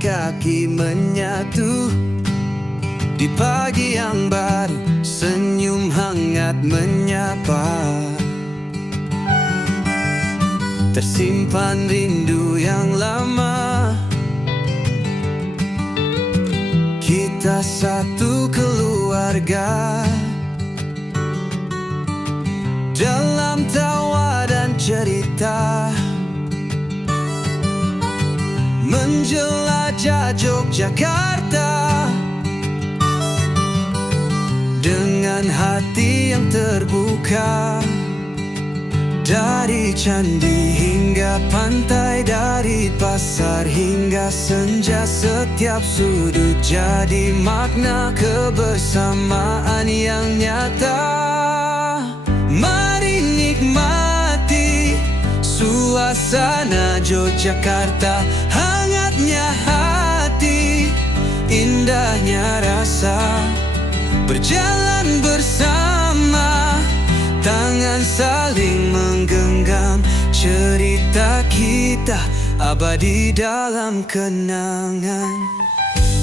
kaki menyatu. Di pagi yang baru, senyum hangat menyapa. Tersimpan rindu yang lama. Kita satu keluarga, dalam tawa dan cerita, menjelajah Yogyakarta dengan hati yang terbuka. Dari candi hingga pantai, dari pasar hingga senja, setiap sudut jadi makna kebersamaan yang nyata. Mari nikmati suasana Yogyakarta, hangatnya hati, indahnya rasa. Berjalan bersama, tangan saling menggenggam, cerita kita abadi dalam kenangan.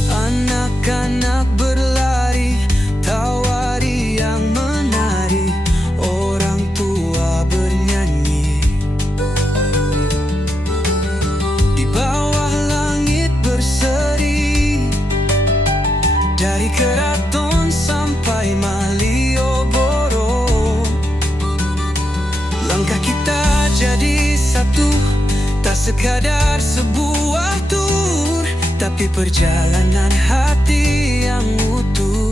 Anak-anak berlari, tawa riang menari, orang tua bernyanyi. Di bawah langit berseri, dari Keraton sampai Malioboro, langkah kita jadi satu. Tak sekadar sebuah tur, tapi perjalanan hati yang utuh.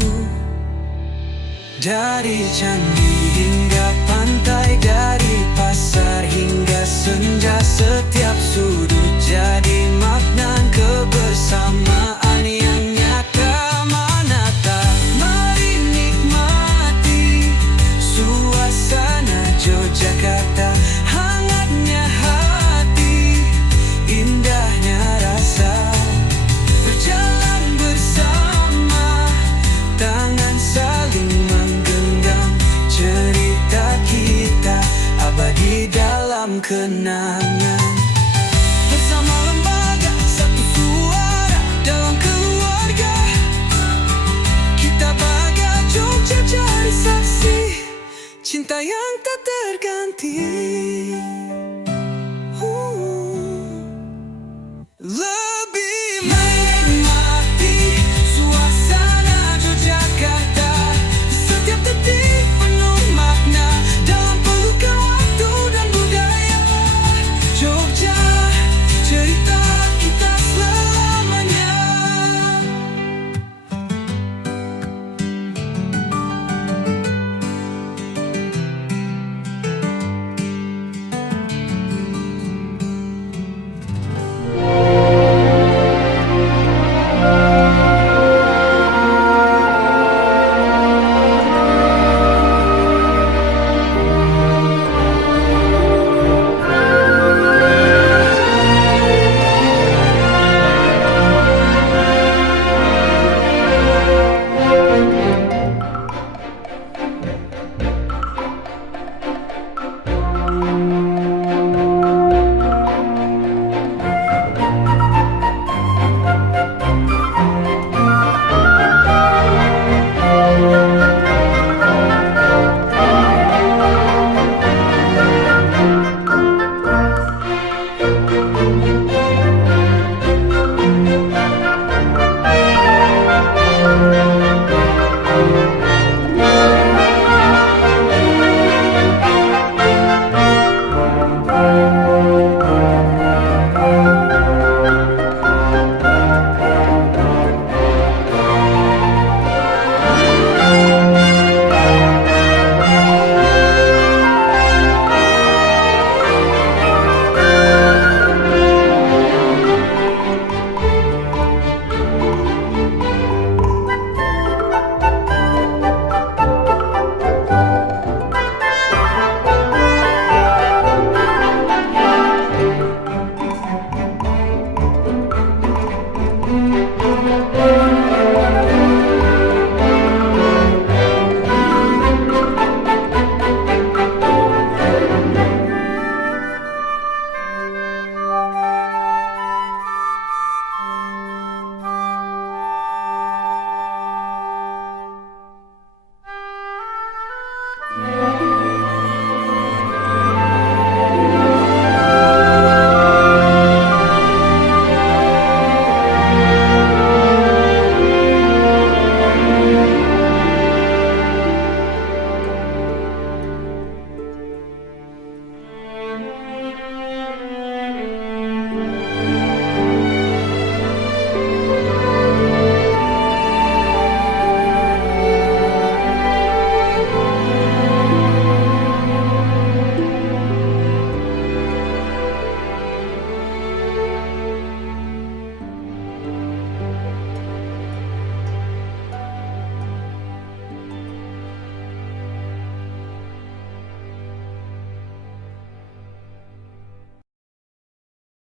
Dari candi hingga pantai, dari pasar hingga senja, setiap sudut jadi makna kebersamaan yang nyata. Menata, mari nikmati suasana Yogyakarta, hangatnya hati, indahnya rasa. Berjalan bersama, tangan saling menggenggam, cerita kita abadi dalam kenangan. Bersama lembaga, satu suara dalam keluarga, kita bahagia Jogja jadi saksi cinta yang tak terganti.